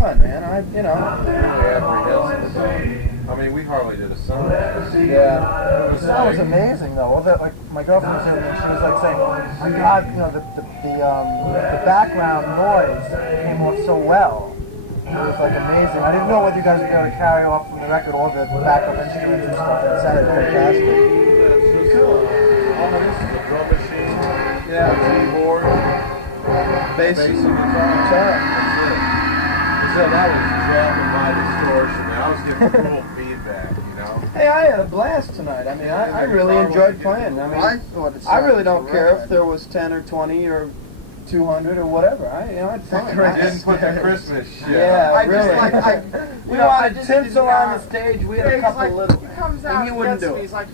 fun, man. I mean, we hardly did a song. Yeah. That was amazing, though. All that, like, my girlfriend was in there, she was like saying, "My God, you know, the background noise came off so well. It was like amazing. I didn't know whether you guys were going to carry off from the record all the backup instruments and stuff. It sounded fantastic. That's cool. All of this is a drum machine. Yeah, keyboard, Bass and guitar. So that was jamming my distortion. I was getting cool feedback, you know. Hey, I had a blast tonight. I mean, I really enjoyed playing. I mean, I really don't care if there was 10 or 20 or 200 or whatever. It's fine. I didn't put the Christmas shit. Yeah, really. We wanted tinsel on the stage. We had a couple little. He comes out and you wouldn't do me. it. He's like,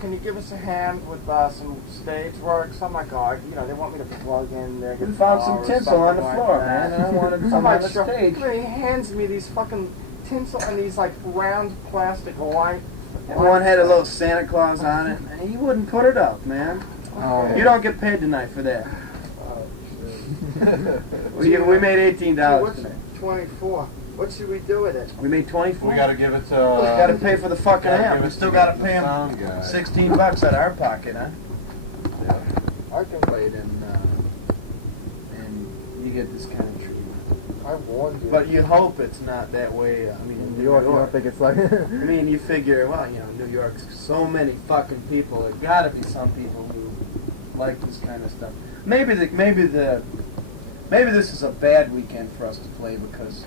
can you give us a hand with some stage work? So I'm like, they want me to plug in their guitar. We found some tinsel on the floor, man, and I wanted some on the stage. He hands me these fucking tinsel and these like round plastic white. One had a little Santa Claus on it, and he wouldn't put it up, man. Oh. You don't get paid tonight for that. we made $18 tonight. 24. What should we do with it? We made 24. We gotta give it to. We gotta pay for the fucking amp. We still gotta pay him $16 out of our pocket, huh? Yeah. I can wait and you get this kind of treatment. I warned you. But you hope it's not that way. I mean, in New York, you don't think it's like. I mean, you figure, well, New York's so many fucking people. There gotta be some people who like this kind of stuff. Maybe this is a bad weekend for us to play because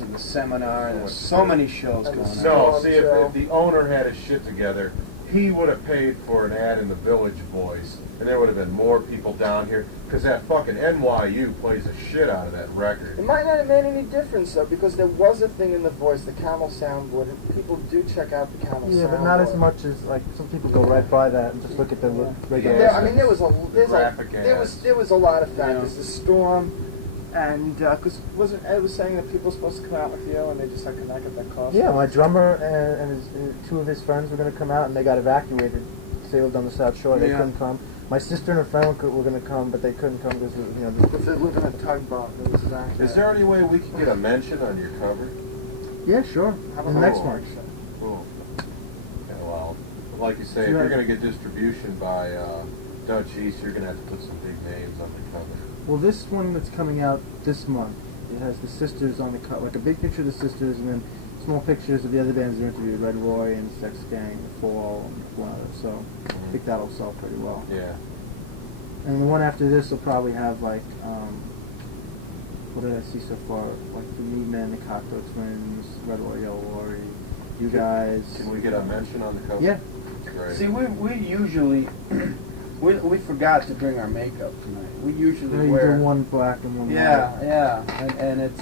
of the seminar and there's so many shows going on. No, see, if the owner had his shit together, he would have paid for an ad in the Village Voice, and there would have been more people down here, because that fucking NYU plays the shit out of that record. It might not have made any difference, though, because there was a thing in the Voice, the Camel Soundboard, and people do check out the Camel Soundboard. Yeah, but not as much as, like, some people go right by that and just look at the regular... Yeah, I mean, there was a lot of factors. Yeah. The storm, and, because it was saying that people were supposed to come out with you, and they just could not get that cost. Yeah, my drummer and two of his friends were going to come out, and they got evacuated. Sailed on the South Shore. They couldn't come. My sister and her friend were going to come, but they couldn't come because they live in a tugboat. Is there any way we could get a mention on your cover? Yeah, sure. The next one. Cool. Yeah, well, like you say, if you're going to get distribution by Dutch East, you're going to have to put some big names on the cover. Well, this one that's coming out this month, it has the sisters on the cover, like a big picture of the sisters, and then small pictures of the other bands that interviewed, Red Roy and Sex Gang, The Fall, and one other. So I think that'll sell pretty well. Yeah. And the one after this will probably have like, what did I see so far? Like the New Men, the Cocteau Twins, Red Roy, Yellow Lori, you guys. Can we get a mention on the cover? Yeah. Great. See, we usually we forgot to bring our makeup tonight. We usually wear one black and one white. Yeah, and it's.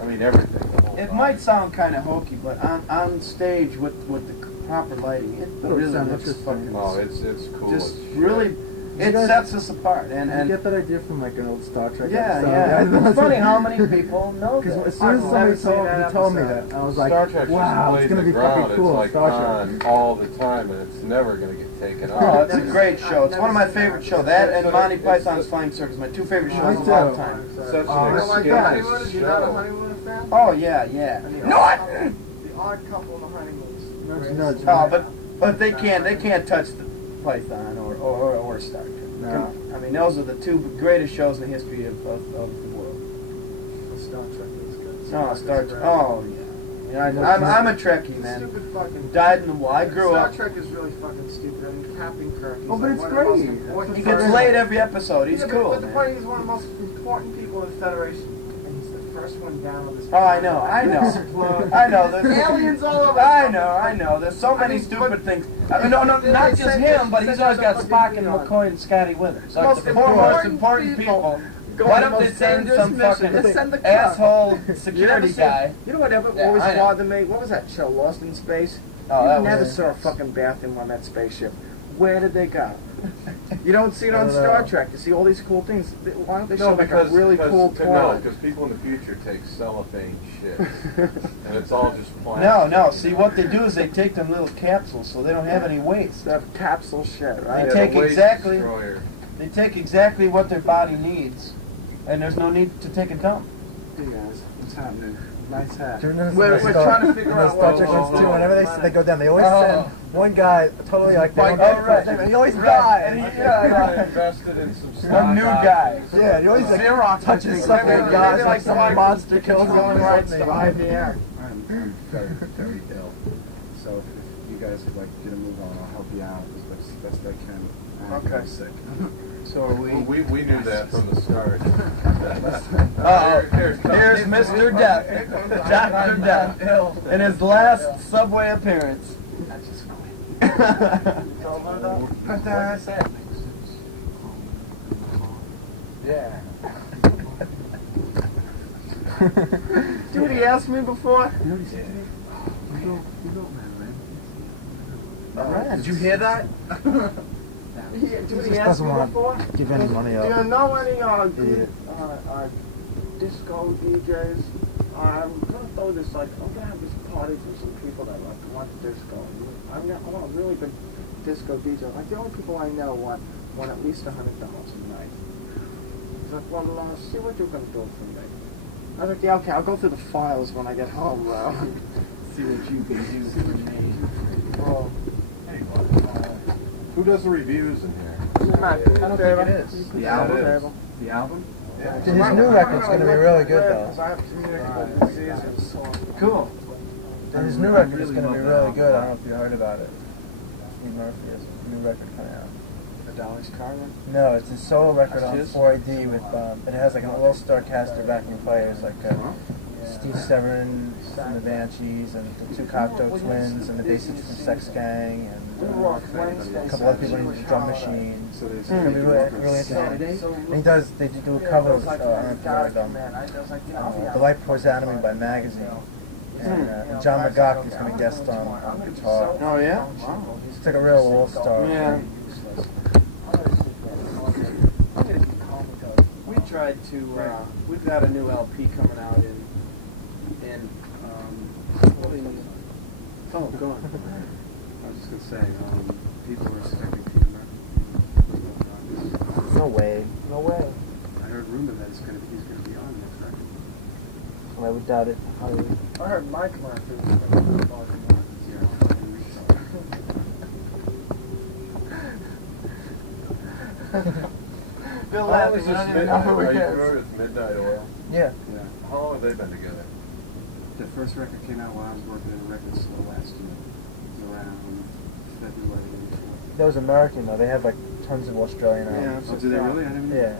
I mean everything. It might sound kind of hokey, but on stage with the proper lighting, it really looks fucking. Oh, it's cool. Just really, it sets us apart. And you get that idea from like an old Star Trek episode. Yeah. It's funny how many people know that. Because as soon as somebody told me that, I was like, Star Trek wow, it's going to be fucking cool. It's like on all the time, and it's never going to get taken off. Oh, it's a great show. It's one of my favorite shows. That and Monty Python's Flying Circus, my two favorite shows of all time. Such an experience show. Oh yeah. No, The Odd Couple and the Honeymoons. Oh, but they can't touch the Python or Star Trek. No. I mean, those are the two greatest shows in the history of the world. Star Trek is good. No, Star Trek. Oh yeah. I'm a Trekkie, man. Stupid fucking. Died in the war. I grew up. Star Trek is really fucking stupid. I mean, Captain Kirk. Oh, but it's great. He gets laid every episode. He's cool, but the man. point is, he's one of the most important people in the Federation. And he's the first one down on this. Oh, I know. I know. There's aliens all over. I know. There's so many stupid things. I mean, no, not just him, but he's always got Spock and McCoy and Scotty Withers. Like the four most important people. Why don't they send some fucking asshole security guy? You know what always bothered me? What was that show, Lost in Space? Oh, you never saw a fucking bathroom on that spaceship. Where did they go? You don't see it on Star Trek. You see all these cool things. Why don't they show like a really cool toilet? No, because people in the future take cellophane shit. And it's all just plastic. No. See, what they do is they take them little capsules so they don't have any waste. That capsule shit, right? They take exactly what their body needs, and there's no need to take a dump. What's happening? Nice hat. We're trying to figure out Star Trek ones too. Whenever they go down, they always send one guy totally like they he always dies. And he invested in some stock. One new guy. Yeah, he always like touches something and dies like some monster kills him right behind the air. I'm very, very ill. So if you guys would like to get a move on, I'll help you out as best I can. I'm very sick. So are we? Well, we knew that from the start. Here's Mr. Death, Dr. Death, in his last subway appearance. That's just quick. What did I say? Yeah. Dude, he asked me before. Did you hear that? He asked me before. Give any money Do you up. know any good disco DJs? I'm gonna throw this I'm gonna have this party for some people that want disco. I want a really good disco DJ. Like the only people I know want at least $100 a night. He's like, well, see what you can do for me. I was like, yeah, okay, I'll go through the files when I get home, though. See what you can do for me. Well, Who does the reviews in here? I don't think it is. The Yeah, album? it is. The album? Yeah. His new record's going to be really good, though. Cool. His new record is going to be really good. I don't know if you heard about it. Steve Murphy has a new record coming out. The Dolly's Carlin? No, it's a solo record That's on his? 4AD with, it has like an all-star cast of backing players like Steve Severin from the Banshees and the two Cocteau twins and the bassist from Sex Gang and a couple other people in the drum machine. So It's going to be really interesting. And they do a cover of, I don't know if you heard The Light Pours Out of Me by Magazine. And John McGough is going to guest on guitar. Oh, yeah? Wow. It's like a real all-star. Yeah. We tried to, we've got a new LP coming out in oh, go on. I was just going to say, people were expecting Peter Murphy. No way. No way. I heard rumor that he's going to be on next record. I would doubt it. I heard Mike Murphy was going to be on. Bill How long is laughing. I this don't even know who Midnight? it Are you is. familiar with Midnight Oil? Yeah. Yeah. How long have they been together? The first record came out while I was working at a record store last year. Around February. That was American though. They had like tons of Australian Yeah, albums. so did they really? I didn't even Yeah.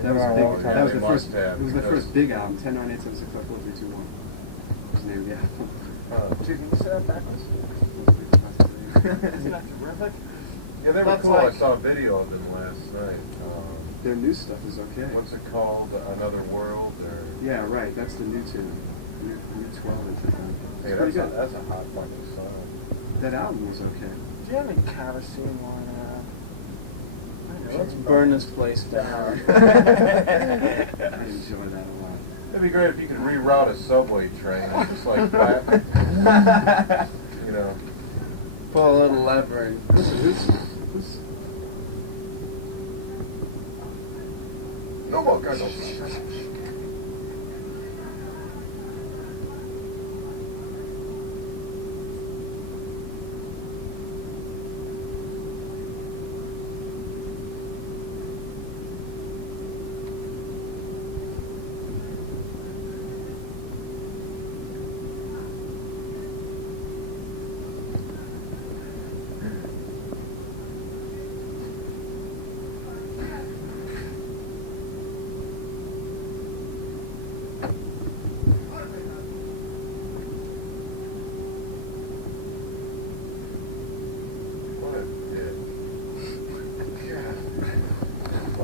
That was big. big. That was the first. Have, It was the first big album. 10, 9, 8, 7, 6, 5, 4, 3, 2, 1. Was the name of the album. Dude, can you say that backwards? Isn't that terrific? Yeah, they were That's cool. like- I saw a video of them last night. Their new stuff is okay. What's it called? Another World? Or Yeah, right. That's the new tune. New 12-inch. hey, It's pretty that's, good. that's a hot fucking song. That album was okay. Do you have any kerosene lying around? Let's burn this place down. I enjoy that a lot. It'd be great if you could reroute a subway train, just like that. You know. Pull a little lever and Listen, who's No more Gargoyle.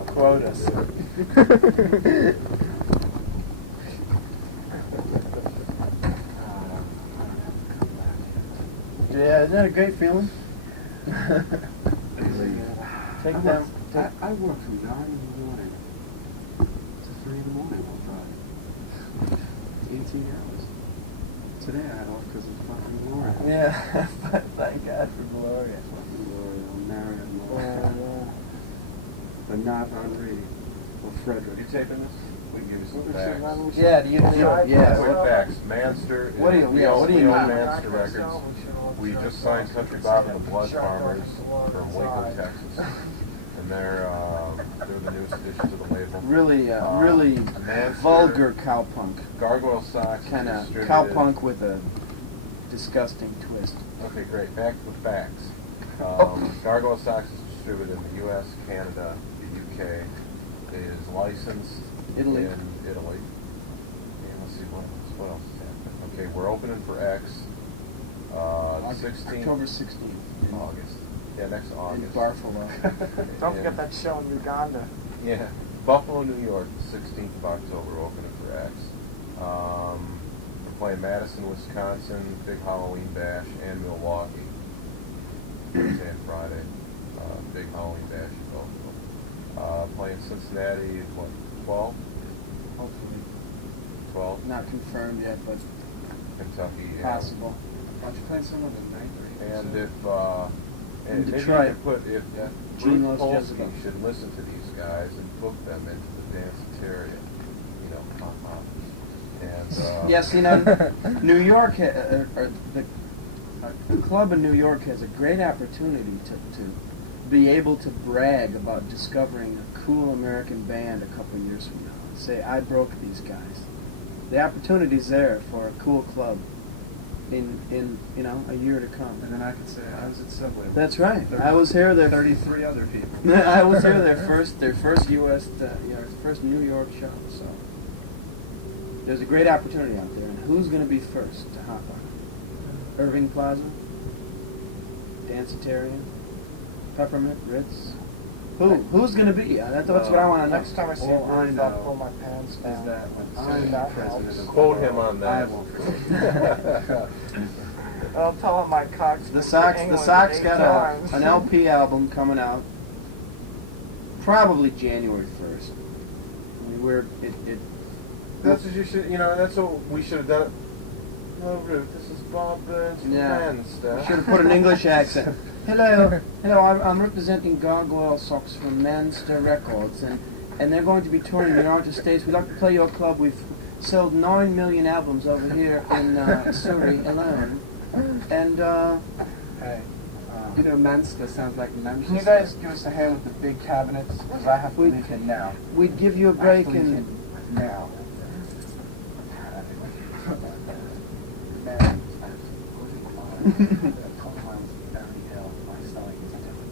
quotas. Yeah, isn't that a great feeling? Take them. I work from 9 in the morning to 3 in the morning all day. 18 hours. Today I had off because of fucking Gloria. Yeah, but thank God for Gloria. Fucking Gloria, I'm married and all. Yeah. But not on radio. Or Frederick. You taping this? We can give you some facts. Yeah, do you yeah. Quick facts. Manster. What do you- we yeah, own, what do you we own mean? Manster Records. We just signed Country Bob and the Blood Farmers from Waco, Texas. And they're the newest addition to the label. Really, really Manster, vulgar cowpunk. Gargoyle Sox. Kind of distributed- cowpunk with a disgusting twist. Okay, great. Back with facts. Gargoyle Sox is distributed in the U.S., Canada, the UK. It is licensed Italy. in Italy. And let's see what else is happening. Okay, we're opening for X. 16th. October 16th. August. Yeah, next In August. Buffalo. Don't forget that show in Uganda. Yeah, Buffalo, New York, 16th of October, opening for X. We're playing Madison, Wisconsin, Big Halloween Bash, and Milwaukee. Thursday and Friday. Big Halloween Bash in both of them. Playing Cincinnati, what, 12? Hopefully. 12? Not confirmed yet, but Kentucky. Yeah. possible. Why don't you play some of the night? And if, In and maybe Detroit. you could put, if Gene Bruce Los Polsky Jezebel. should listen to these guys and book them into the Danceteria, you know, and Yes, you know, New York, or the club in New York has a great opportunity to be able to brag about discovering a cool American band a couple years from now. And say, I broke these guys. The opportunity's there for a cool club in you know, a year to come. And then I could say I was at Subway. That's right. I was here. There 33 other people. I was here. Their first U.S. First New York show. So there's a great opportunity out there. And who's going to be first to hop on it? Irving Plaza, Danceteria, Peppermint, Ritz. Who's going to be? That's what I want to know. Next time I see All I Bruce, know I'll pull my pants down. Is that when I'm I'm president of quote him on that. I won't forget. I'll tell him my cock's The been Sox, to the England Sox 8 got times. an LP album coming out, probably January 1st. I mean, that's what you should, you know, that's what we should have done. Hello, Ruth. This is Bob Burns from Manster. should have put an English accent. Hello, I'm representing Gargoyle Sox from Manster Records, and they're going to be touring the United States. We'd like to play your club. We've sold 9 million albums over here in Surrey alone. And, Hey, you know, Manchester sounds like Manchester. Can you guys give us a hand with the big cabinets? Because I have to leave here now. we'd give you a break and... Now.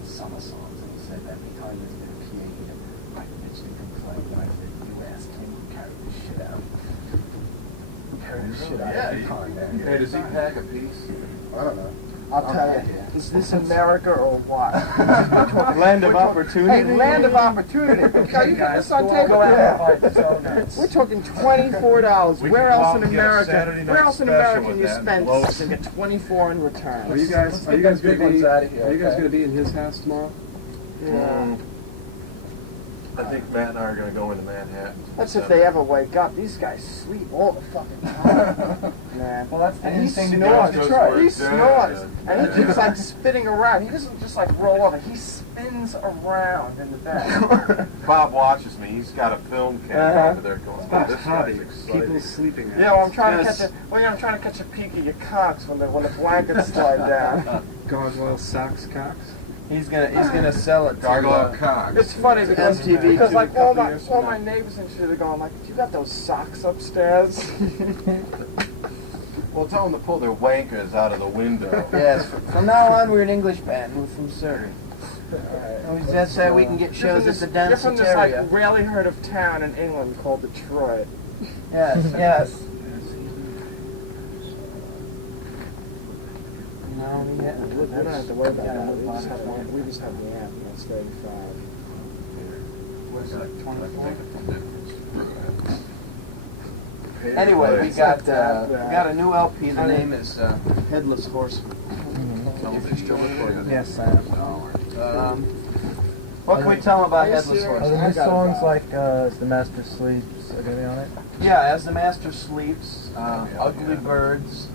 Summer songs, and he said that every time there's been a PA here, I bitched and complained, and I said, you asked him who carried this shit out. Who carried this shit out every time, man. Hey, does he pack a piece? I don't know. I'll tell you. Is this America or what? Land of opportunity. Hey, land of opportunity. Now you got this on tape. We're talking $24. We Where can go else out in and get a America? Saturday Where night else in special America with can you that spend blows. and get 24 in return? Are you guys Let's going get those to big be? ones out of here, Are you guys okay? going to be in his house tomorrow? Yeah. I think Matt and I are going to go into Manhattan. That's if they ever wake up. These guys sleep all the fucking time. Man. Well, that's the And he instinct to snores. do. Detroit. He Yeah, snores. yeah. And he keeps like spinning around. He doesn't just like roll over. He spins around in the bed. Bob watches me. He's got a film camera over there going, oh, That's this hobby. guy's People excited. sleeping. Yeah, well, I'm trying Yes. to catch a. Well, yeah, I'm trying to catch a peek of your cocks when the blankets slide down. Gargoyle Sox cocks. He's gonna sell it to Gargoyle Cox. It's funny because MTV like a couple years from all now. my neighbors and shit are going like, you got those socks upstairs? Well, tell them to pull their wankers out of the window. Yes, from now on we're an English band. We're from Surrey. That's how we can get shows at the You're from this like Danceteria. rarely heard of town in England called Detroit. Yes, yes. No, we We don't have to worry about that. We just have one. We just have the amp. And that's 35. What's that? 24. Anyway, we got a new LP. The name is Headless Horseman. Yes, What can we tell them about Are you Headless serious? Are Horseman? the new songs like As the Master Sleeps are going to be on it? Yeah, As the Master Sleeps, Ugly Birds,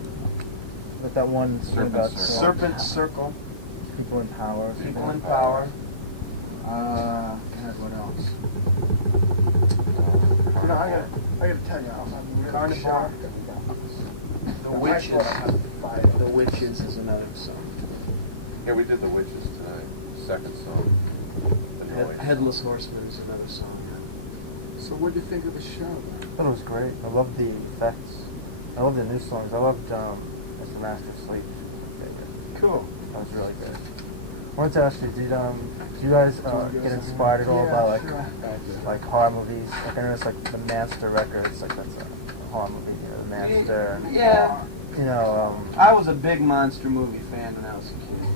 With that one Serpent Circle, People in Power. People in Power. God, what else? No, I gotta tell you, I'm really Carnivore. shocked that we got this. The Witches. The Witches is another song. Yeah, we did the Witches tonight. Second song. The Noise. Headless Horseman is another song. So what do you think of the show? I thought it was great. I loved the effects. I loved the new songs. I loved Mr. Master Sleep. Cool. That was really good. I wanted to ask you, do you guys get inspired at all by like horror movies? Like I noticed like the Master Records, like that's a horror movie, you know, the Master. Yeah. You know, I was a big monster movie fan when I was a kid.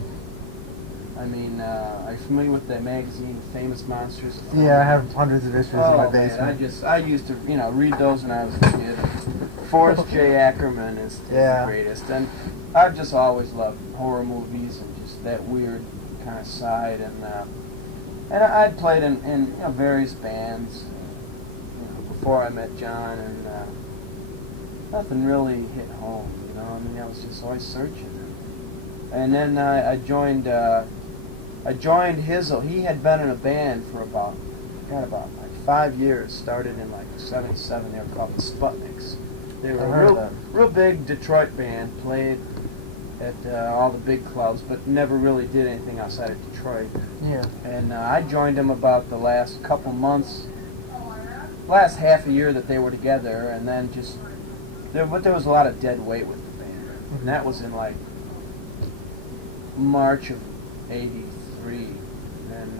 I mean, are you familiar with that magazine, Famous Monsters? yeah, I have hundreds of issues in my basement. Man, I used to, read those when I was a kid. Forrest J. Ackerman is the greatest, and I've just always loved horror movies and just that weird kind of side. And I'd played in various bands before I met John, and nothing really hit home. I mean, I was just always searching. And then I joined his. He had been in a band for about 5 years. Started in like '77. They were called the Sputniks. They were a real big Detroit band. Played at all the big clubs, but never really did anything outside of Detroit. Yeah. And I joined them about the last couple months, last half a year that they were together, and then just but there was a lot of dead weight with the band, and that was in like March of '83, and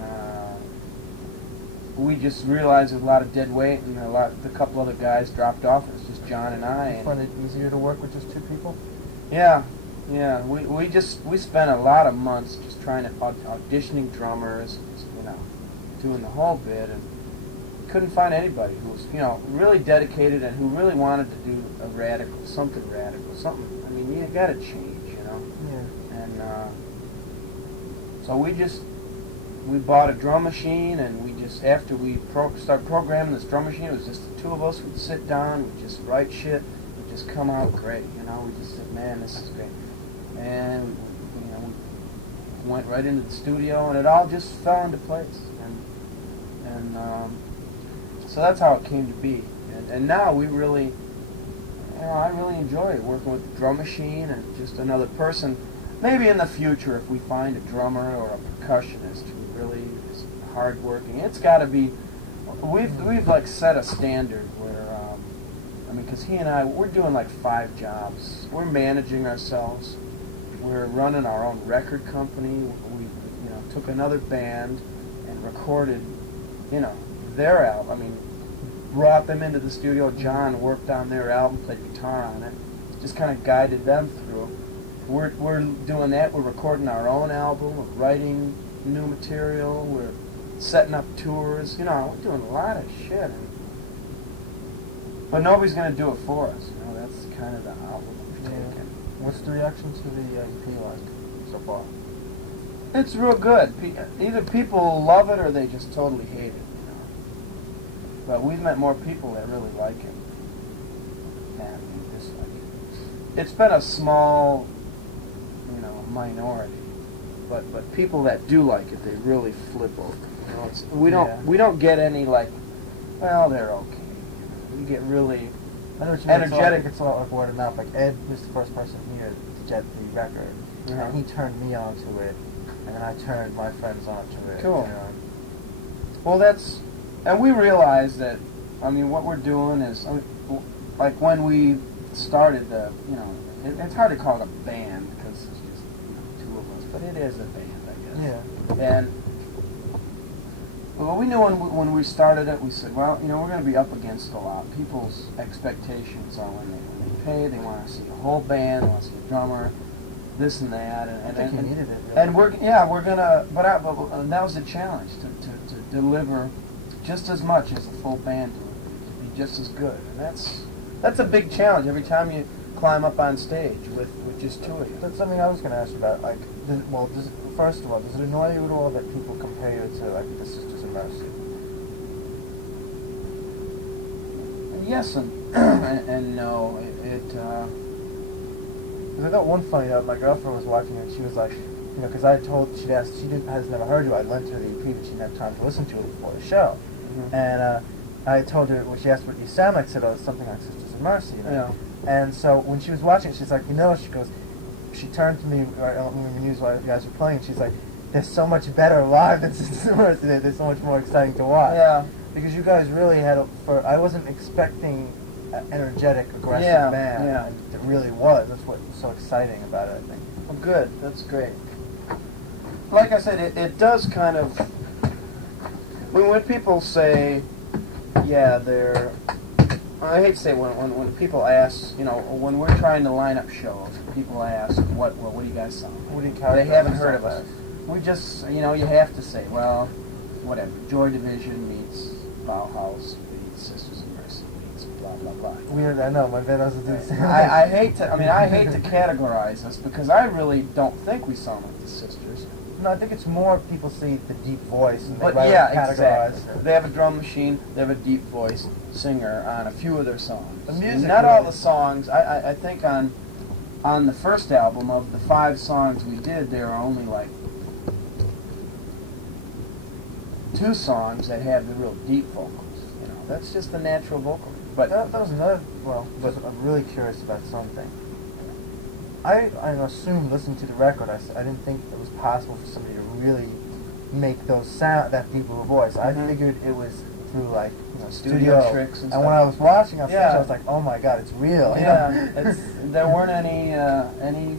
we just realized there was a lot of dead weight, and a couple other guys dropped off. It was just John and I. And find it easier to work with just two people? Yeah. We spent a lot of months just trying to auditioning drummers, doing the whole bit, and couldn't find anybody who was really dedicated and who really wanted to do something radical. I mean, you got to change, Yeah. And so we bought a drum machine, and we just, after we started programming this drum machine, it was just the two of us. We'd sit down, we'd just write shit, we'd just come out great, we just said, man, this is great. And, we went right into the studio, and it all just fell into place. And so that's how it came to be. And now we really, I really enjoy working with the drum machine and just another person. Maybe in the future, if we find a drummer or a percussionist who really is hardworking, it's got to be. We've like set a standard where, because he and I, we're doing like 5 jobs. We're managing ourselves. We're running our own record company. We took another band and recorded, their album. I mean, brought them into the studio. John worked on their album, played guitar on it, just kind of guided them through. We're doing that. We're recording our own album. We're writing new material. We're setting up tours. We're doing a lot of shit. But nobody's going to do it for us. That's kind of the album we've taken. What's the reaction to the EP like so far? It's real good. Either people love it or they just totally hate it. But we've met more people that really like it than dislike it. It's been a small, minority. But people that do like it, they really flip over. We don't get any like, well, they're okay. We get really energetic. It's all like word of mouth. Like Ed was the first person here to get the record, and he turned me onto it, and then I turned my friends onto it. Cool. Well, and we realize that. What we're doing is, like when we started it's hard to call it a band because it's just 2 of us, but it is a band, I guess. Yeah. And we knew when we started it, we said, well, we're going to be up against a lot. People's expectations are when they pay, they want to see a whole band, they want to see a drummer, this and that, and I think you needed it. And we're gonna, but that was the challenge to deliver just as much as a full band to be just as good, and that's a big challenge every time you climb up on stage with just 2 of you. That's something I was going to ask you about. Like, first of all, does it annoy you at all that people compare you to like the Sisters of Mercy? Yes and no. Because I got one funny my girlfriend was watching it, and she was like, because has never heard you. I lent her the EP, but she didn't have time to listen to it before the show. Mm-hmm. And I told her when she asked what you sound like, I said, "Oh, it's something like Sisters of Mercy." You know? Yeah. And so when she was watching, she's like, she goes, she turned to me when you guys were playing. She's like, "They're so much better live than Sisters of Mercy. They're so much more exciting to watch." Yeah. Because you guys really had I wasn't expecting an energetic, aggressive band. Yeah. And it really was. That's what was so exciting about it, I think. Well, good. That's great. Like I said, it does kind of... When people say, yeah, they're... I hate to say when people ask, when we're trying to line up shows, people ask, what do you guys sound like? What do you They haven't heard of us. We just, you have to say, well, whatever. Joy Division meets Bauhaus meets Sisters of Mercy meets blah, blah, blah. Weird, I know. My band doesn't do the same. I hate to categorize us because I really don't think we sound like the Sisters. No, I think it's more people see the deep voice and But they categorize. exactly. They have a drum machine, they have a deep voice singer on a few of their songs. The music Not all really- the songs. I think on the first album, of the 5 songs we did, there are only like 2 songs that have the real deep vocals. That's just the natural vocal. But that was another, but I'm really curious about something. I assumed listening to the record, I didn't think it was possible for somebody to really make that deep of a voice. I figured it was through like studio tricks and stuff. And when I was watching on stage, Yeah. I was like, oh my god, it's real. Yeah, there weren't any,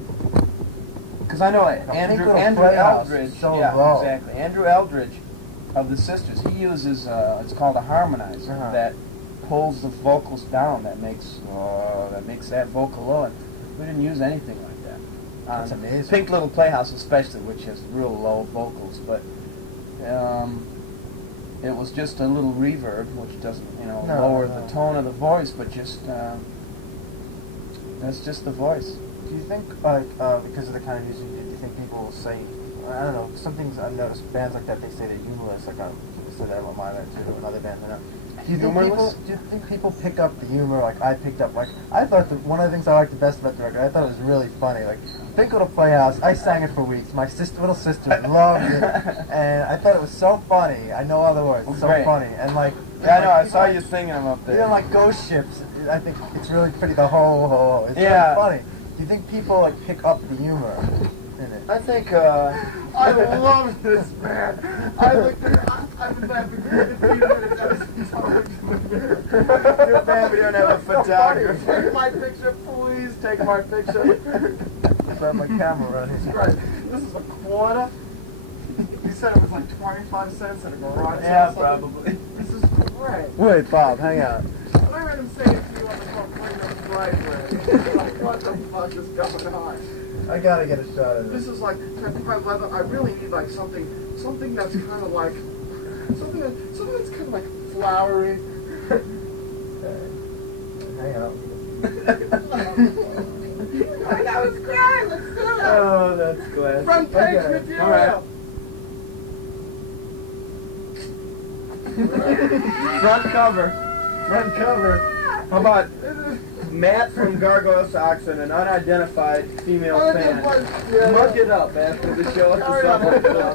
because I know Andrew Eldridge. So low. Exactly. Andrew Eldridge of the Sisters, he uses it's called a harmonizer that pulls the vocals down. That makes that vocal low. And we didn't use anything like that. That's amazing. Pink Little Playhouse, especially, which has real low vocals, but it was just a little reverb, which doesn't lower the tone of the voice, but just that's just the voice. Do you think, because of the kind of music, do you think people will say, I don't know, some things I've noticed, bands like that, they say they're humorless, like I said that with my band too, another band, Do you think people pick up the humor like I picked up? Like, I thought one of the things I liked the best about the record, I thought it was really funny. Like, Pink Little Playhouse, I sang it for weeks. My little sister loved it, and I thought it was so funny. I know all the words. It's so funny, and like. Yeah, I know. I saw you singing them up there. Like Ghost Ships. I think it's really pretty. The whole. It's really funny. Do you think people like pick up the humor in it? I think. I love this man. I looked at I've been laughing for 15 minutes. I was Too bad we don't have a photographer. Take my picture, please. Take my picture. Got my camera running. This is great. This is a quarter. You said it was like 25 cents at a garage sale. Yeah, probably. This is great. Wait, Bob, hang on. When I heard him say it to you on the phone, Playground Library, it's like, what the fuck is going on? I gotta get a shot of This is like 25 leather. I really need like something that's kind of like something that's kind of like flowery. Hang on. That was great. Let's do it. Oh, that's classic. Front page material. All right. Front cover. How about Matt from Gargoyle Sox and an unidentified female fan? Mug it up after the show at the Subway Club.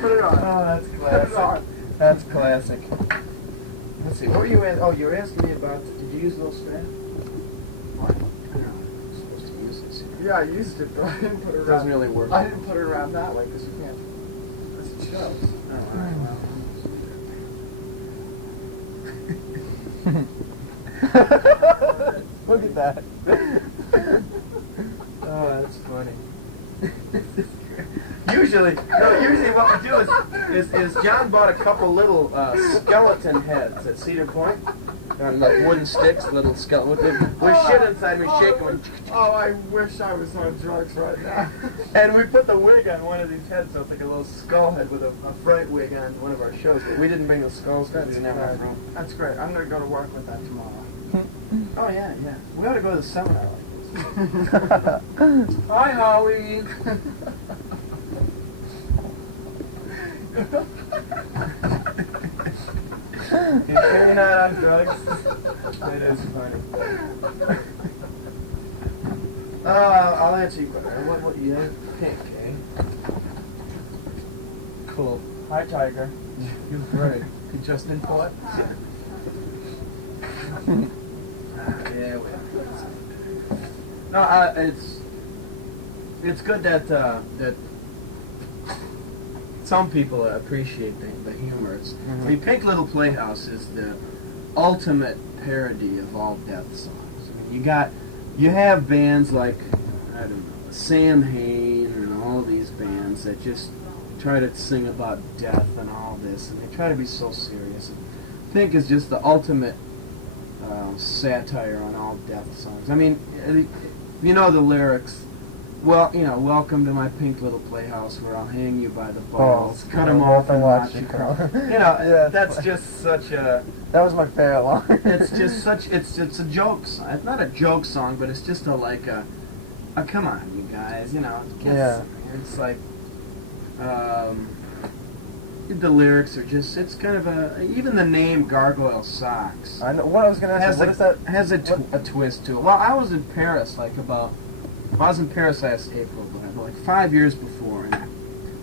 Put it on. Oh, that's Put it classic. on. That's classic. Let's see. What were you asking? Oh, you were asking me about. Did you use a little strap? What? I'm supposed to use this. Yeah, I used it, but I didn't put it around. It doesn't really work. I didn't put it around that way because you can't. Because it shows. Oh, all right. Well. Look at that. Oh, that's funny. Usually what we do is John bought a couple little skeleton heads at Cedar Point on like wooden sticks, little skeleton with shit inside. We shake them, Oh, I wish I was on drugs right now. and we put the wig on one of these heads, so it's like a little skull head with a fright wig on one of our shows. But we didn't bring the skulls because we didn't have enough room. That's great. I'm going to go to work with that tomorrow. Oh yeah. We ought to go to the seminar like this. Hi, Howie. You're sure you're not on drugs? It is funny. I'll answer you. What you have? Pink, eh? Cool. Hi, Tiger. He was great. He just didn't pull it. Yeah, no, it's good that that some people appreciate the humor. I mean, Pink Little Playhouse is the ultimate parody of all death songs. I mean, you have bands like, I don't know, Sam Hain and all these bands that just try to sing about death and all this, and they try to be so serious. And Pink is just the ultimate satire on all death songs. I mean, you know the lyrics. Well, you know, welcome to my pink little playhouse where I'll hang you by the balls, cut them off and watch you crawl. You know, Yeah, that's just such a... That was my favorite line. It's just such... It's a joke song. It's not a joke song, but it's just a come on, you guys, you know. Yeah. It's like... the lyrics are just... It's kind of a... Even the name Gargoyle Sox... I know what I was going to ask. What is that? Has a twist to it. Well, I was in Paris, I was in Paris last April, but like 5 years before,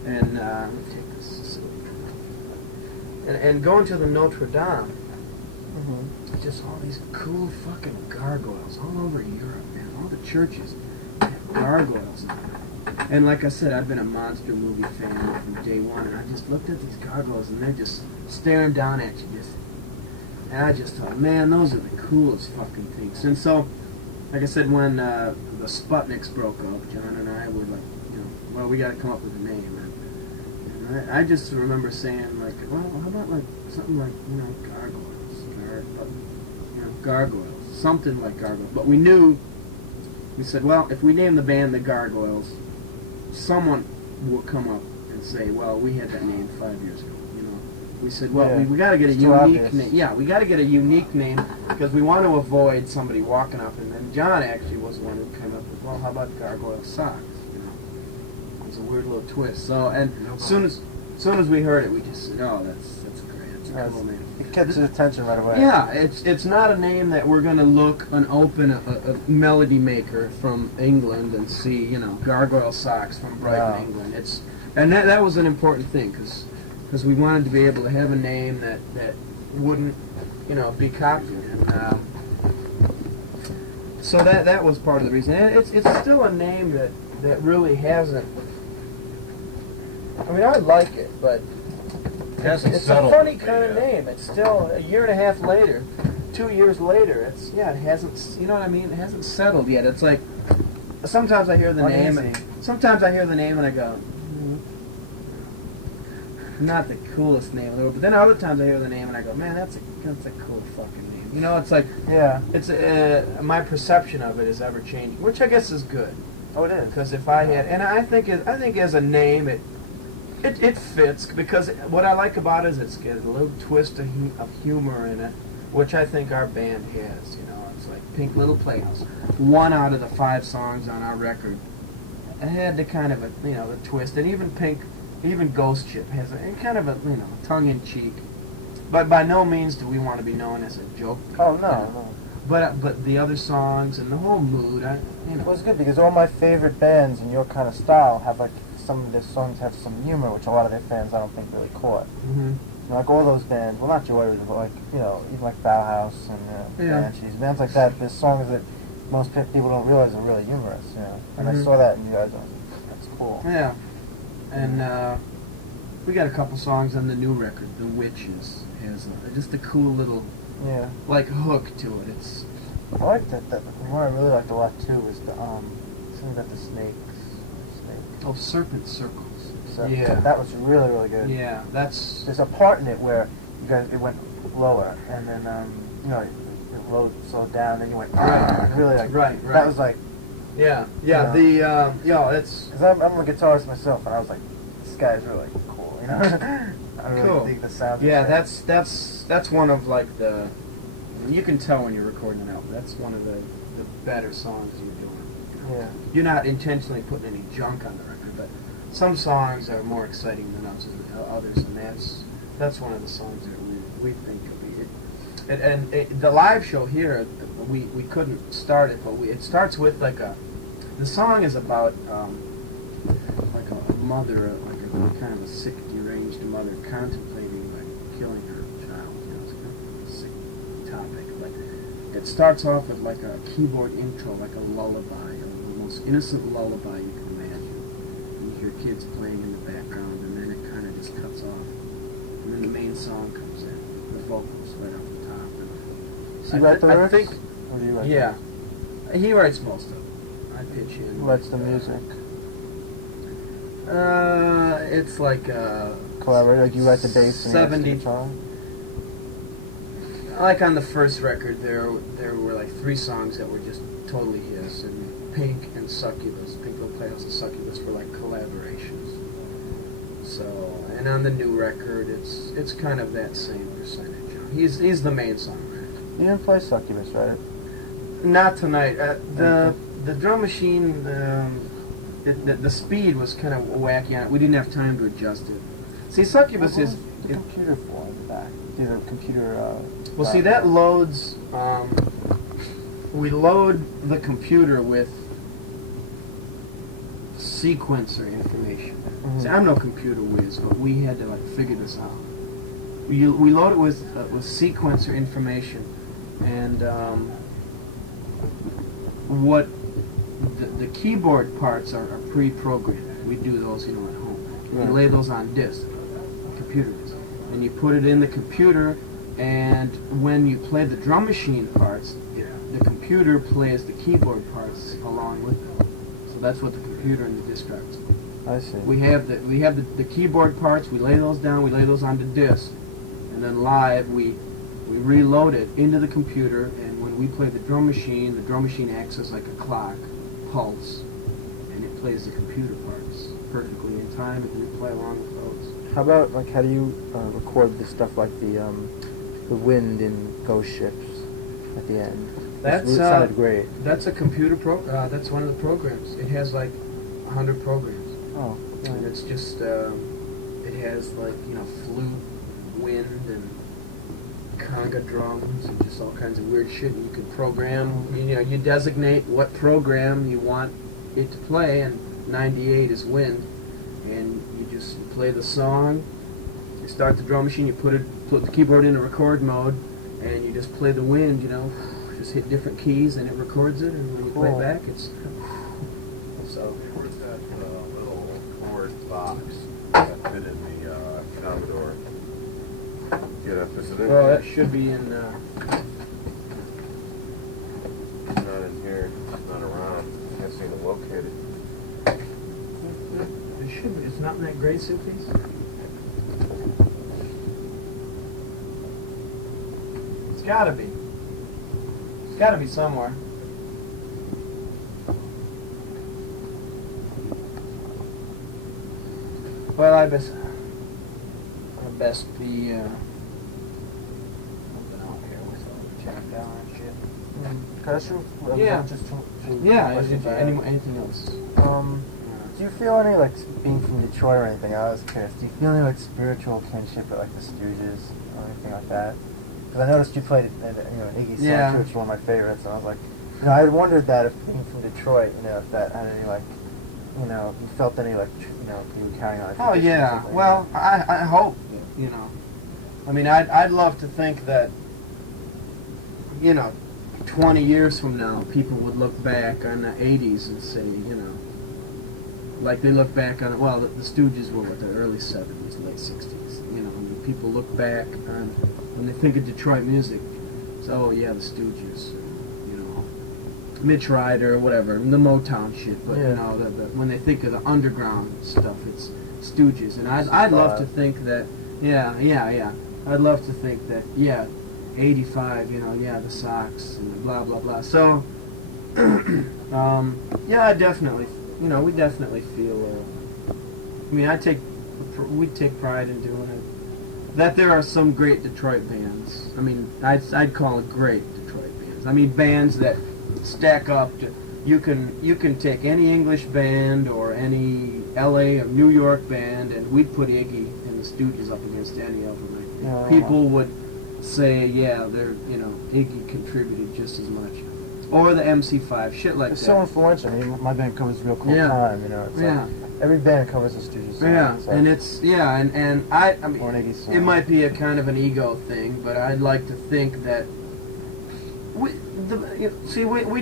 and let me take this. And going to the Notre Dame, just all these cool fucking gargoyles all over Europe, man. All the churches have gargoyles. And like I said, I've been a monster movie fan from day one, and I just looked at these gargoyles, and they're just staring down at you, and I just thought, man, those are the coolest fucking things. And so, like I said, when the Sputniks broke up, John and I were like, you know, well, we got to come up with a name. And I just remember saying, like, well, how about like something like, you know, gargoyles, something like gargoyles. But we said, well, if we name the band the Gargoyles, someone will come up and say, well, we had that name 5 years ago. You know, we said, well, we got to get a unique name. Yeah, we got to get a unique name because we want to avoid somebody walking up. And then John actually was the one who came up with, well, how about Gargoyle Sox? You know, it was a weird little twist. So, and as soon as we heard it, we just said, oh, that's great. That's a cool name. It catches his attention right away. Yeah, it's not a name that we're going to look and open a melody maker from England and see, you know, Gargoyle Sox from Brighton, England. And that was an important thing because we wanted to be able to have a name that wouldn't, you know, be copied. And so that was part of the reason. And it's still a name that really hasn't. I mean, I like it, but it's a funny kind of name. It's still a year and a half later, 2 years later. It hasn't. You know what I mean? It hasn't settled yet. It's like sometimes I hear the name. Sometimes I hear the name and I go, not the coolest name in the world. But then other times I hear the name and I go, man, that's a cool fucking name. You know, it's like it's my perception of it is ever changing, which I guess is good. Oh, it is. Because if I had, and I think as a name it fits because what I like about it is it's got a little twist of humor in it, which I think our band has. You know, it's like Pink Little Playhouse. 1 out of the 5 songs on our record had the kind of the twist, and even Ghost Ship has a kind of a tongue-in-cheek. But by no means do we want to be known as a joke. Oh no. But the other songs and the whole mood, Well, it's good because all my favorite bands in your kind of style have like. Some of their songs have some humor, which a lot of their fans I don't think really caught. Like all those bands, well, not Joy, but like even like Bauhaus and Banshees, bands like that. There's songs that most people don't realize are really humorous. You know, and I saw that in you guys. That's cool. Yeah, and we got a couple songs on the new record. The Witches has just a cool little like hook to it. It's I like that. The one I really liked a lot too is the something about the snakes. Oh, Serpent Circles. Yeah, that was really, really good. Yeah, there's a part in it where you guys it went lower, and then it slowed down, then you went really like right. That was like it's because I'm a guitarist myself, and I was like, this guy's really cool, you know. I really dig the sound. Yeah, that's one of like you can tell when you're recording an album. That's one of the better songs you're doing. Yeah. You're not intentionally putting any junk on the record, but some songs are more exciting than others, and that's one of the songs that we think will be it. And the live show here, we couldn't start it, but it starts with the song is about like a mother, like a kind of a sick, deranged mother contemplating like killing her child. You know, it's kind of a sick topic. But it starts off with like a keyboard intro, like a lullaby, the most innocent lullaby you can imagine. And you hear kids playing in the background, and then it kind of just cuts off, and then the main song comes in, the vocals right off the top. Does he write the lyrics? I think, Or do you write yeah, he writes most of it. I pitch in. Who writes the music? It's like Collaborate, like you write the bass and 70. the guitar? Like on the first record, there were like 3 songs that were just totally his, and Pink and Succubus, Pink Little Playhouse and Succubus were like collaborations. So, and on the new record, it's kind of that same percentage. He's the main songwriter. You didn't play Succubus, right? Not tonight. The drum machine, the speed was kind of wacky on it. We didn't have time to adjust it. See, Succubus What is... was the computer for in the back? The computer... Well, see, that loads... we load the computer with sequencer information. Mhm. See, I'm no computer whiz, but we had to like figure this out. We load it with sequencer information, and what the keyboard parts are pre-programmed. We do those, at home. Right. You lay those on disk, computer disk, and you put it in the computer. And when you play the drum machine parts, the computer plays the keyboard parts along with them. So that's what the computer and the disc drives. I see. We have the keyboard parts. We lay those down. We lay those onto disk, and then live we reload it into the computer. And when we play the drum machine acts as like a clock, pulse, and it plays the computer parts perfectly in time, and then we play along with those. How about, like, how do you record the stuff like the wind in Ghost Ships at the end? It sounded great. That's a computer that's one of the programs. It has like 100 programs. Oh. And it's just it has like flute, wind, and conga drums, and just all kinds of weird shit. And you can program. You designate what program you want it to play, and 98 is wind, and you just play the song. You start the drum machine. You put the keyboard into record mode, and you just play the wind. Just hit different keys, and it records it. And when you play Cool. back, it's so. Where's that little board box that fit in the Commodore? Get up. Is it in Well, here? that should be in. It's not in here. It's not around. Can't seem to locate it. It should be. It's not in that gray suitcase. It's gotta be. It's gotta be somewhere. Well, I best be moving out here with all the jack down and shit. Can I shoot? Yeah. Just to Yeah. questions I have. Anything else? Do you feel any, like, being from Detroit or anything? I was curious. Do you feel any, like, spiritual kinship with, like, the Stooges or anything like that? Because I noticed you played, an Iggy song Yeah. too, which is one of my favorites, and I was like, I had wondered that if being from Detroit, if that had any, like, you felt any, like, you were carrying on. a Oh tradition or yeah. something, Well, I hope. I mean, I'd love to think that 20 years from now, people would look back on the 80s and say, like they look back on, well, the Stooges were the early 70s, late 60s, and people look back on, when they think of Detroit music, so, oh yeah, the Stooges, Mitch Ryder, whatever, the Motown shit, but, Yeah. when they think of the underground stuff, it's Stooges, and I'd love to think that, I'd love to think that, 85, the Sox, and blah, blah, blah. So, I definitely, we definitely feel, we take pride in doing it. That there are some great Detroit bands. I mean, I'd call it great Detroit bands. I mean, bands that stack up to, you can take any English band or any LA or New York band, and we'd put Iggy and the Stooges up against any of them. Yeah. People would say, they're, Iggy contributed just as much. Or the MC5, shit like It's that. so influential. I mean, my band covers Real Cool Yeah. Time, it's Yeah. like, Every band covers a Stooges song. Yeah, so. and it's and I mean, Or an 80s song. it might be a kind of an ego thing, but I'd like to think that we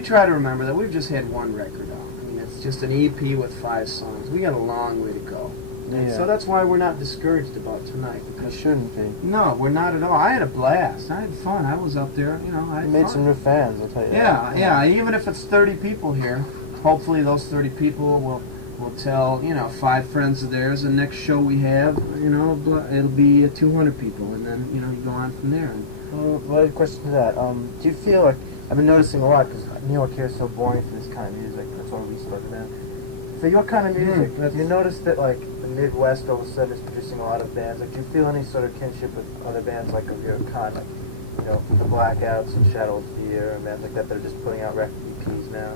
try to remember that we've just had one record out. I mean, it's just an EP with 5 songs. We got a long way to go. And Yeah. so that's why we're not discouraged about tonight. It Because shouldn't be. no, we're not at all. I had a blast. I had fun. I was up there. You know, I had You made fun. some new fans, I'll tell you Yeah, that. yeah. And even if it's 30 people here, hopefully those 30 people will tell, 5 friends of theirs. The next show we have, it'll be 200 people, and then you go on from there. Well, I have a question to that. Do you feel like, I've been noticing a lot, because New York here is so boring for this kind of music, that's all we about the band. For your kind of music, do you notice that, like, the Midwest all of a sudden is producing a lot of bands? Like, do you feel any sort of kinship with other bands, like, of your kind, like, the Blackouts and Shadow of Fear, and bands like that that are just putting out record EPs now?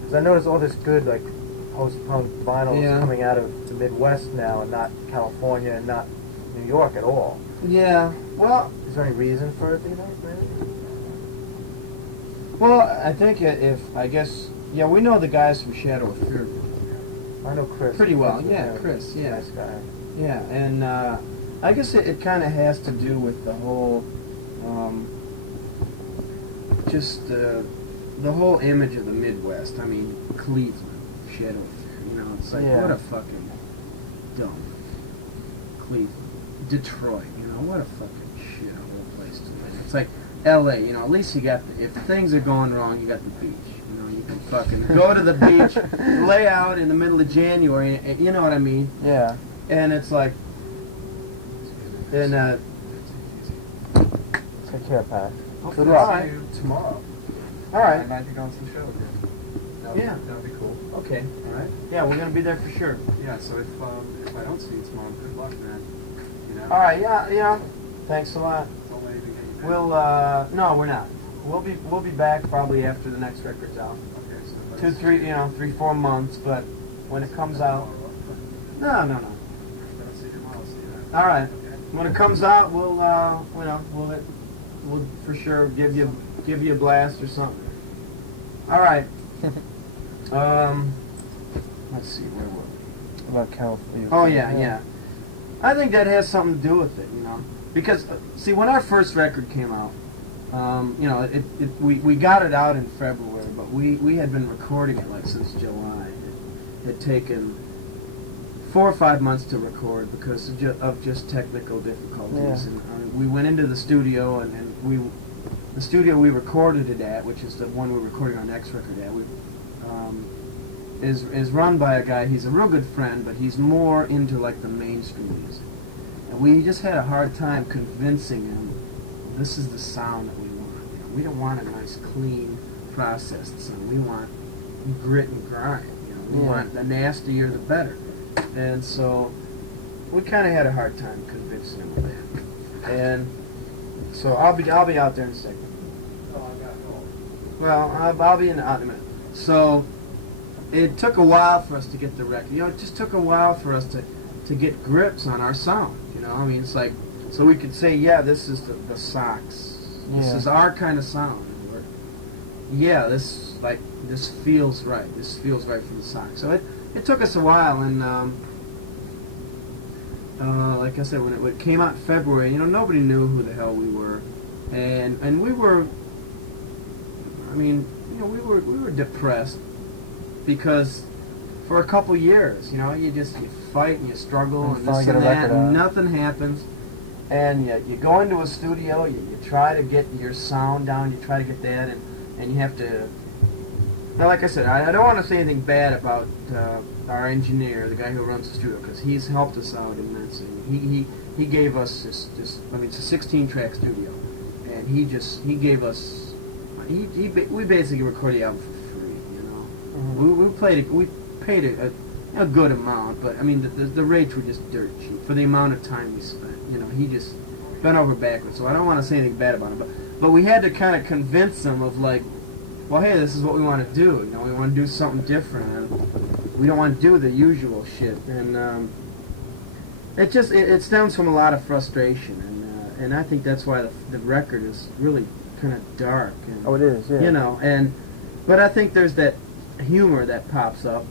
Because I notice all this good, like, post-punk vinyl is coming out of the Midwest now, and not California, and not New York at all. Yeah, well, Is there any reason for it, do you think, maybe? well, I think we know the guys from Shadow of Fear I know Chris. pretty well. Chris, Yeah, Chris. Yeah, Nice guy. yeah, and I guess it kind of has to do with the whole, just the whole image of the Midwest. I mean, Cleveland, Shadow of Fear. It's like what a fucking dumb Cleveland, Detroit. What a fucking shithole place to live. It's like L.A. At least you got if things are going wrong, you got the beach. You can fucking go to the beach, lay out in the middle of January. You know what I mean? Yeah. And it's like, and Take care, Pat. Hopefully luck. I'll see you tomorrow. all right, I might be going to some show again. Yeah. That would be cool. okay, All right. yeah, we're gonna be there for sure. Yeah. So if I don't see you tomorrow, good luck, man. All right, yeah. Thanks a lot. Don't let anything get you We'll no, we're not. We'll be back probably after the next record's out. Okay. So 3, 4 months, but when it comes out, no. If I don't see you tomorrow, I'll see you then. All right. Okay. When it comes out, we'll for sure give you a blast or something. All right. Let's see where were we? About California. Oh yeah. I think that has something to do with it, because see, when our first record came out, we got it out in February, but we had been recording it like since July. It had taken 4 or 5 months to record because of just technical difficulties. Yeah. And we went into the studio, and the studio we recorded it at, which is the one we're recording our next record at, is run by a guy. He's a real good friend, but he's more into like the mainstream music. And we just had a hard time convincing him this is the sound that we want. We don't want a nice, clean, processed sound. We want grit and grind. We want the nastier the better. And so we kind of had a hard time convincing him of that. And so I'll be out there in a second. Well, I'll be in a minute. So it took a while for us to get the record. It just took a while for us to get grips on our sound. I mean, it's like, so we could say, yeah, this is the Sox. This is our kind of sound. Or, yeah, this feels right. This feels right for the Sox. So it took us a while, and like I said, when it came out in February, nobody knew who the hell we were, and we were. I mean, we were depressed because for a couple years, you fight and you struggle and this and that, and nothing happens. And you go into a studio, you try to get your sound down, you try to get that, and you have to. Now, like I said, I don't want to say anything bad about our engineer, the guy who runs the studio, because he's helped us out immensely. He gave us this. I mean, it's a 16-track studio, and he gave us. We basically recorded the album for free. Mm-hmm. We paid a good amount, but I mean the rates were just dirt cheap for the amount of time we spent. He just bent over backwards. So I don't want to say anything bad about him, but we had to kind of convince him of like, well, hey, this is what we want to do. We want to do something different, and we don't want to do the usual shit. And it stems from a lot of frustration, and I think that's why the record is really kind of dark. And, Oh, it is. Yeah. But I think there's that humor that pops up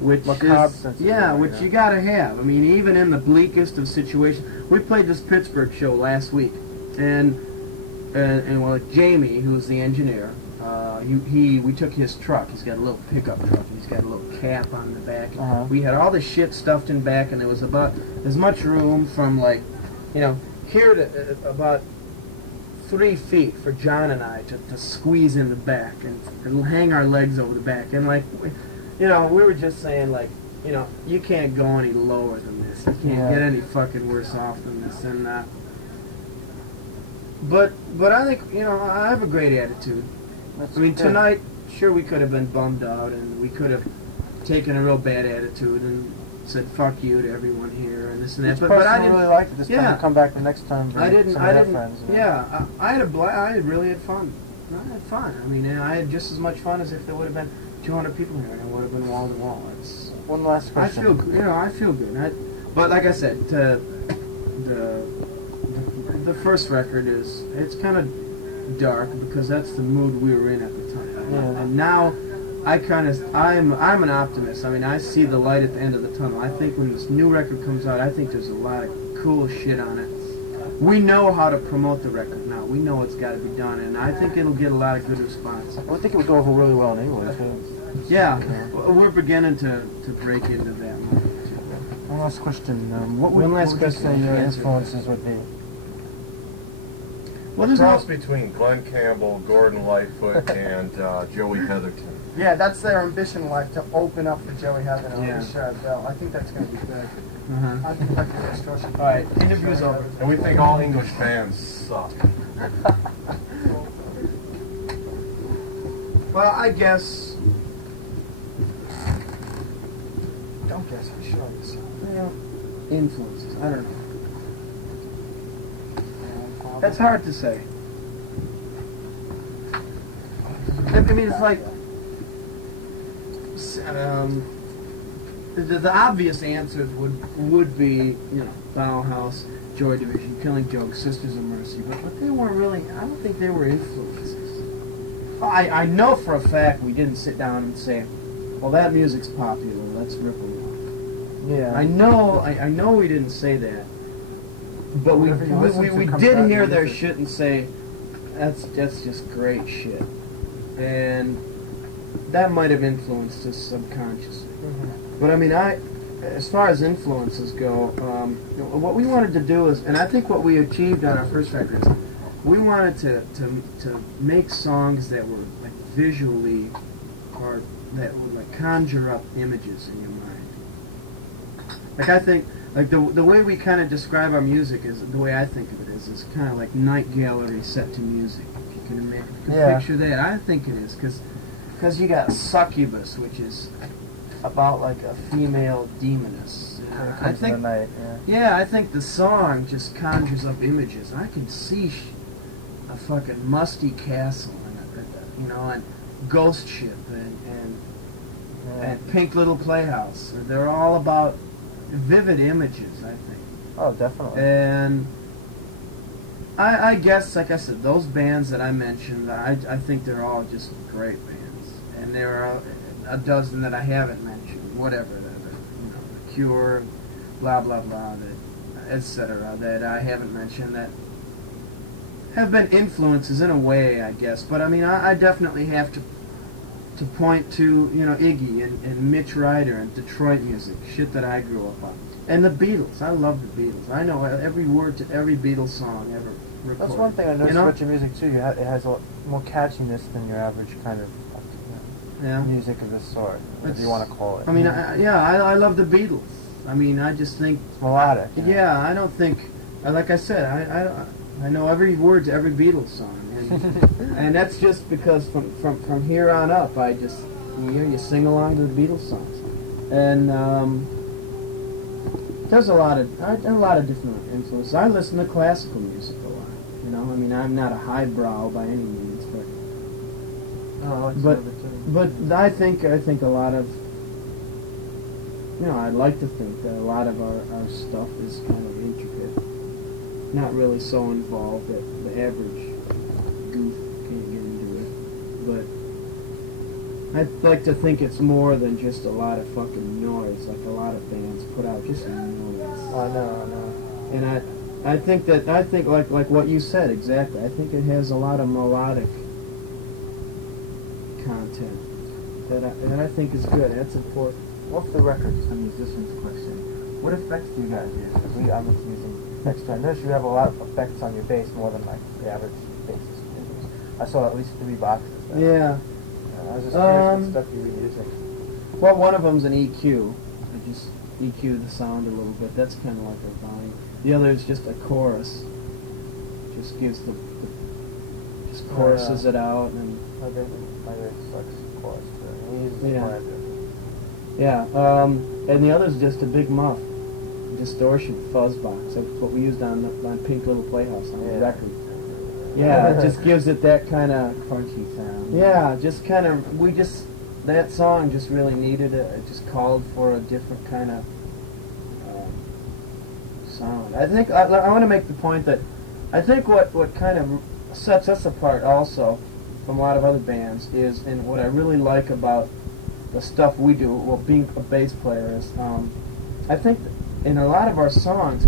which Macabre is sense of yeah, humor, which yeah. you gotta have. I mean, even in the bleakest of situations. We played this Pittsburgh show last week, and well, Jamie, who's the engineer, we took his truck. He's got a little pickup truck. He's got a little cap on the back. Uh-huh. We had all the shit stuffed in back, and there was about as much room from like, here to about 3 feet for John and I to squeeze in the back and hang our legs over the back. And like, we were just saying like, you can't go any lower than this. You can't get any fucking worse off than this. And but I think I have a great attitude. That's I mean, good. tonight, sure, we could have been bummed out, and we could have taken a real bad attitude and said "fuck you" to everyone here and this and that. But I I didn't really liked it. This time, come back the next time. I didn't. Some of their friends, Yeah, I had a I really had fun. I had fun. I mean, I had just as much fun as if there would have been 200 people here, and it would have been wall to wall. It's. One last question. I feel good. I feel good. But like I said, the first record it's kind of dark because that's the mood we were in at the time. Yeah. And now I'm an optimist. I mean, I see the light at the end of the tunnel. I think when this new record comes out, I think there's a lot of cool shit on it. We know how to promote the record now. We know it's got to be done, and I think it'll get a lot of good response. I think it would go over really well in England too. Yeah, we're beginning to break into that mode. One last question. What One would last you question. say your Answer. influences would be? Well, The there's cross between Glenn Campbell, Gordon Lightfoot, and Joey Heatherton. Yeah, that's their ambition in life, to open up for Joey Heatherton on Yeah. the show. Well, I think that's going to be good. Uh-huh. I think that'd be a discussion. All right, interview's over. And we think all English fans suck. Well, I guess. Don't guess, I'm sure. Influences. I don't know. That's hard to say. I mean, it's like the obvious answers would be Bauhaus, Joy Division, Killing Joke, Sisters of Mercy, but they weren't really. I don't think they were influences. I know for a fact we didn't sit down and say, well, that music's popular, let's rip them off. Yeah. I know we didn't say that, but we Whatever you listen to comes did out hear in their music. shit and say, that's just great shit, and that might have influenced us subconsciously. But I mean, as far as influences go, what we wanted to do is, and I think what we achieved on our first record is, we wanted to make songs that were like visually, or that would like conjure up images in your mind. Like I think, like the way we kind of describe our music is, the way I think of it is kind of like night gallery set to music. If you can imagine, picture that. I think it is because you got Succubus, which is about like a female demoness. I think. In the night, Yeah, I think the song just conjures up images. I can see a fucking musty castle and ghost ship and pink little playhouse. They're all about vivid images, I think. Oh, definitely. And I guess, like I said, those bands that I mentioned, I think they're all just great bands. And there are a dozen that I haven't mentioned, whatever, The Cure, blah, blah, blah, etc., that I haven't mentioned that have been influences in a way, I guess. But I mean, I definitely have to point to Iggy and Mitch Ryder and Detroit music, shit that I grew up on, and the Beatles. I love the Beatles. I know every word to every Beatles song ever recorded. That's one thing I noticed about your music too. It has a lot more catchiness than your average kind of music of this sort, if you want to call it. I mean, I love the Beatles. I mean, I just think it's melodic. Yeah, I don't think, like I said, I know every word to every Beatles song, and that's just because from here on up, you sing along to the Beatles songs, and there's a lot of different influences. I listen to classical music a lot. I mean, I'm not a highbrow by any means, but I think a lot of, I'd like to think that a lot of our stuff is kind of intricate, not really so involved that the average goof can't get into it. I'd like to think it's more than just a lot of fucking noise, like a lot of bands put out just noise. I know. And I think like what you said exactly. I think it has a lot of melodic content that I think is good. That's important. Off the record, just a musician's question. What effects do you guys use? Because I'm just using effects. I notice you have a lot of effects on your bass, more than like the average bassist uses. I saw at least 3 boxes there. Yeah. I was just curious what stuff you were using. Well, one of them's an EQ. I just EQ the sound a little bit. That's kind of like a volume. The other is just a chorus. Just gives just choruses it out and. My bass sucks chorus too. He uses the Yeah. chorus. Yeah. And the other's just a big muff, distortion fuzz box. That's what we used on Pink Little Playhouse on the record. Yeah, it just gives it that kind of Crunchy sound. Yeah, just kind of that song just really needed it. It just called for a different kind of sound. I think I want to make the point that I think what kind of sets us apart also from a lot of other bands is, and what I really like about the stuff we do, well, being a bass player is, I think in a lot of our songs,